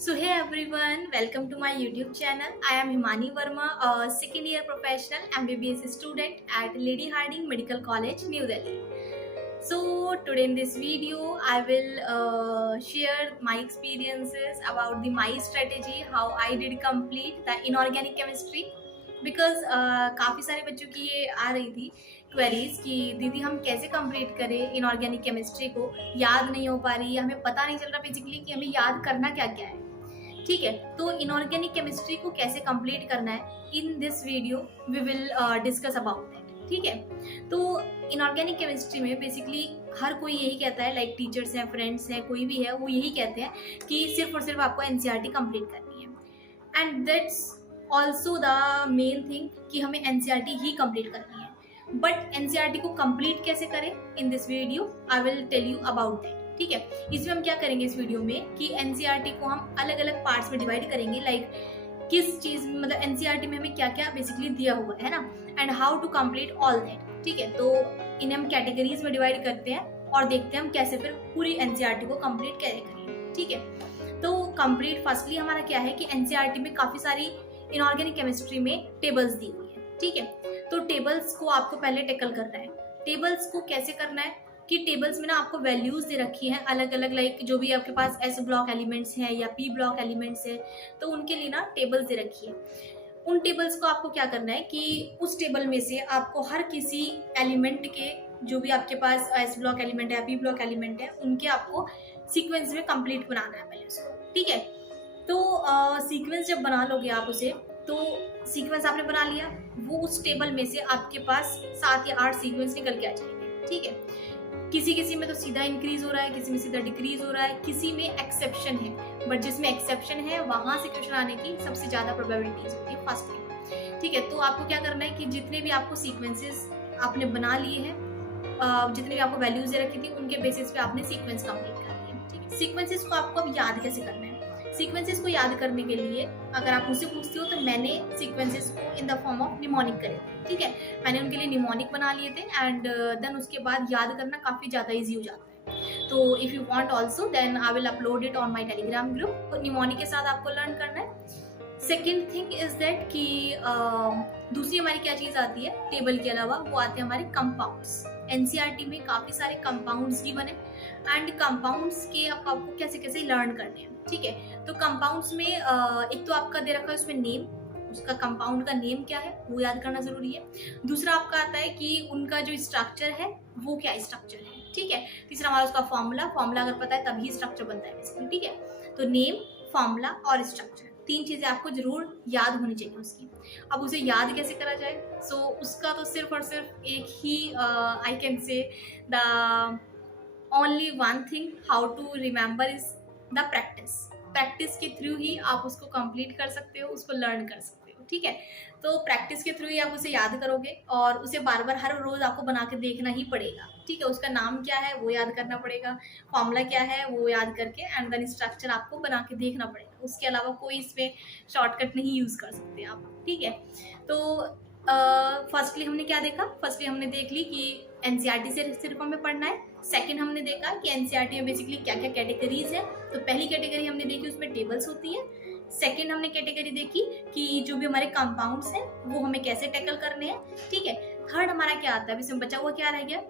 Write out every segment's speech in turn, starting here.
So hey everyone, welcome to my YouTube channel. I am Himani Verma, a second year professional MBBS student at Lady Harding Medical College, New Delhi. So today in this video, I will share my experiences about the my strategy, how I did complete the inorganic chemistry. Because काफ़ी सारे बच्चों की ये आ रही थी queries कि दीदी हम कैसे कंप्लीट करें इनऑर्गेनिक केमिस्ट्री को, याद नहीं हो पा रही है, हमें पता नहीं चल रहा बेसिकली कि हमें याद करना क्या क्या है। ठीक है, तो इनऑर्गेनिक केमिस्ट्री को कैसे कंप्लीट करना है, in this video we will discuss about that. ठीक है, तो इनऑर्गेनिक केमिस्ट्री में बेसिकली हर कोई यही कहता है, लाइक टीचर्स हैं, फ्रेंड्स हैं, कोई भी है वो यही कहते हैं कि सिर्फ और सिर्फ आपको एनसीईआरटी कंप्लीट करनी है। And that's also the main thing कि हमें एनसीईआरटी ही कंप्लीट करनी है। बट एनसीईआरटी को कंप्लीट कैसे करें, in this video I will tell you about that. ठीक है, इसमें हम क्या करेंगे इस वीडियो में कि एनसीईआरटी को हम अलग अलग पार्ट्स में डिवाइड करेंगे, लाइक किस चीज मतलब एनसीईआरटी में हमें क्या क्या बेसिकली दिया हुआ है ना, and how to complete all that. ठीक है, तो इन्हें हम कैटेगरीज में डिवाइड करते हैं और देखते हैं हम कैसे फिर पूरी एनसीईआरटी को कंप्लीट कैसे करेंगे। ठीक है, तो कंप्लीट फर्स्टली हमारा क्या है कि एनसीईआरटी में काफी सारी इनऑर्गेनिक केमिस्ट्री में टेबल्स दी हुई है। ठीक है, तो टेबल्स को आपको पहले टेकल करना है। टेबल्स को कैसे करना है कि टेबल्स में ना आपको वैल्यूज दे रखी हैं अलग अलग, लाइक जो भी आपके पास एस ब्लॉक एलिमेंट्स हैं या पी ब्लॉक एलिमेंट्स हैं, तो उनके लिए ना टेबल्स दे रखी है। उन टेबल्स को आपको क्या करना है कि उस टेबल में से आपको हर किसी एलिमेंट के, जो भी आपके पास एस ब्लॉक एलिमेंट है, पी ब्लॉक एलिमेंट है, उनके आपको सीक्वेंस में कंप्लीट बनाना है पहले उसको। ठीक है, तो सीक्वेंस जब बना लोगे आप उसे, तो सीक्वेंस आपने बना लिया, वो उस टेबल में से आपके पास 7 या 8 सीक्वेंस निकल के आ जाएंगे। ठीक है, किसी किसी में तो सीधा इंक्रीज हो रहा है, किसी में सीधा डिक्रीज हो रहा है, किसी में एक्सेप्शन है, बट जिसमें एक्सेप्शन है वहां से क्वेश्चन आने की सबसे ज्यादा प्रोबेबिलिटीज होती है फर्स्ट में। ठीक है, तो आपको क्या करना है कि जितने भी आपको सीक्वेंसेस आपने बना लिए हैं, जितने भी आपको वैल्यूज दे रखी थी, उनके बेसिस पे आपने सीक्वेंस कंप्लीट कर लिए। ठीक है, सीक्वेंसेस को आपको अब याद कैसे करना है। सीक्वेंसेस को याद करने के लिए अगर आप मुझसे पूछते हो तो मैंने सीक्वेंसेस को in the form of mnemonic करे थे। ठीक है, मैंने उनके लिए निमोनिक बना लिए थे, एंड देन उसके बाद याद करना काफी ज्यादा इजी हो जाता है। तो if you want also then I will upload it on my Telegram group. तो निमोनिक के साथ आपको लर्न करना है। सेकेंड थिंग इज दैट कि दूसरी हमारी क्या चीज आती है टेबल के अलावा, वो आते हैं हमारे कंपाउंड्स। एनसीईआरटी में काफी सारे कंपाउंड्स भी बने, एंड कंपाउंड्स के आपको कैसे कैसे लर्न करने हैं। ठीक है, तो कंपाउंड्स में एक तो आपका दे रखा है उसमें नेम, उसका कंपाउंड का नेम क्या है वो याद करना जरूरी है। दूसरा आपका आता है कि उनका जो स्ट्रक्चर है वो क्या स्ट्रक्चर है। ठीक है, तीसरा हमारा उसका फॉर्मूला अगर पता है तभी स्ट्रक्चर बनता है बेसिकली। ठीक है, तो नेम, फॉर्मूला और स्ट्रक्चर, 3 चीजें आपको जरूर याद होनी चाहिए उसकी। अब उसे याद कैसे करा जाए, सो उसका तो सिर्फ और सिर्फ एक ही I can say the only one thing how to remember is the practice. Practice के थ्रू ही आप उसको कंप्लीट कर सकते हो, उसको लर्न कर सकते हो। ठीक है, तो प्रैक्टिस के थ्रू ही आप उसे याद करोगे और उसे बार बार हर रोज आपको बना के देखना ही पड़ेगा। ठीक है, उसका नाम क्या है वो याद करना पड़ेगा, फॉर्मूला क्या है वो याद करके, एंड देन स्ट्रक्चर आपको बना के देखना पड़ेगा। उसके अलावा कोई इसमें शॉर्टकट नहीं यूज कर सकते आप। ठीक है, तो फर्स्टली हमने क्या देखा, फर्स्टली हमने देख ली कि एनसीईआरटी से सिर्फ हमें पढ़ना है। सेकंड हमने देखा कि एनसीईआरटी में बेसिकली क्या क्या कैटेगरीज है। तो पहली कैटेगरी हमने देखी उसमें टेबल्स होती है। सेकंड हमने कैटेगरी देखी कि जो भी हमारे कंपाउंड्स हैं वो हमें कैसे टैकल करने हैं। ठीक है, थर्ड हमारा क्या आता है, इसमें बचा हुआ क्या रह गया,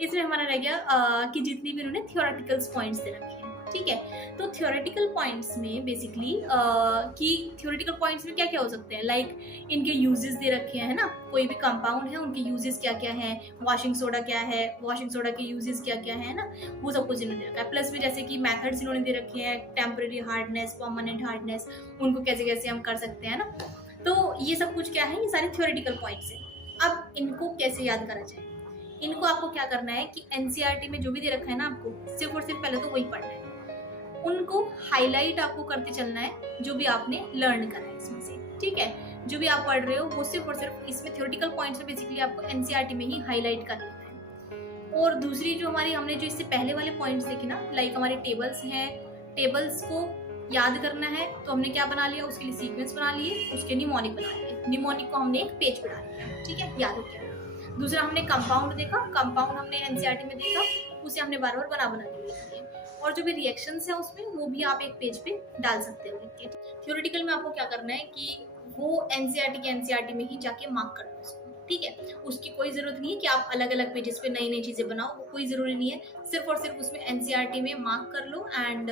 इसमें हमारा रह गया कि जितनी भी उन्होंने थियोरेटिकल पॉइंट्स दे रखे हैं। ठीक है, तो थियोरेटिकल पॉइंट्स में बेसिकली कि थियोरेटिकल पॉइंट्स में क्या क्या हो सकते हैं, लाइक इनके यूजेस दे रखे हैं ना, कोई भी कंपाउंड है उनके यूजेस क्या क्या हैं, वॉशिंग सोडा क्या है, वॉशिंग सोडा के यूजेस क्या क्या है ना, वो सब कुछ इन्होंने दे रखा है। प्लस में जैसे कि मेथड्स इन्होंने दे रखे हैं, टेम्परेरी हार्डनेस, परमानेंट हार्डनेस, उनको कैसे कैसे हम कर सकते हैं ना। तो ये सब कुछ क्या है, ये सारे थियोरेटिकल पॉइंट्स हैं। अब इनको कैसे याद करा जाए, इनको आपको क्या करना है कि एनसीईआरटी में जो भी दे रखा है ना, आपको सिर्फ और सिर्फ पहले तो वही पढ़ना है, उनको हाईलाइट आपको करते चलना है जो भी आपने लर्न करा है इसमें से। ठीक है, जो भी आप पढ़ रहे हो वो सिर्फ और सिर्फ इसमें थियोरेटिकल पॉइंट्स में बेसिकली आपको एनसीईआरटी में ही हाईलाइट कर लेना है। और दूसरी जो हमारी हमने जो इससे पहले वाले पॉइंट्स देखे ना, लाइक हमारे टेबल्स हैं, टेबल्स को याद करना है तो हमने क्या बना लिया, उसके लिए सीक्वेंस बना लिए, उसके निमोनिक बना लिए, निमोनिक को हमने एक पेज बना लिया। ठीक है, याद हो गया। दूसरा हमने कंपाउंड देखा, कंपाउंड हमने एनसीईआरटी में देखा, उसे हमने बार बार बना के लिखा है। और जो भी रिएक्शंस हैं उसमें वो भी आप एक पेज पे डाल सकते हो लिख के। थ्योरेटिकल में आपको क्या करना है कि वो एनसीईआरटी के एनसीईआरटी में ही जाके मार्क करना है उसको, ठीक है। उसकी कोई जरूरत नहीं है कि आप अलग अलग पेजेस पे नई नई चीजें बनाओ, वो कोई जरूरी नहीं है। सिर्फ और सिर्फ उसमें एनसीईआरटी में मार्क कर लो एंड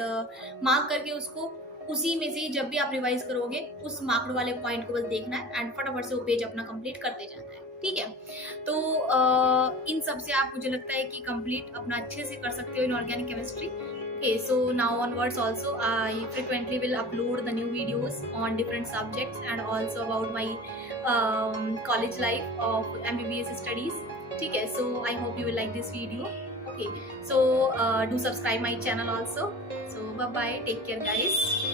मार्क करके उसको उसी में से जब भी आप रिवाइज करोगे उस मार्क्ड वाले पॉइंट को बस देखना है एंड फटाफट से वो पेज अपना कंप्लीट करते जाना है, ठीक है। तो इन सब से आप, मुझे लगता है कि कंप्लीट अपना अच्छे से कर सकते हो in organic chemistry. Okay, so now onwards also I frequently will upload the new videos on different subjects and also about my college life of MBBS studies. ठीक है, so I hope you will like this video. Okay, so do subscribe my channel also. So bye bye, take care guys.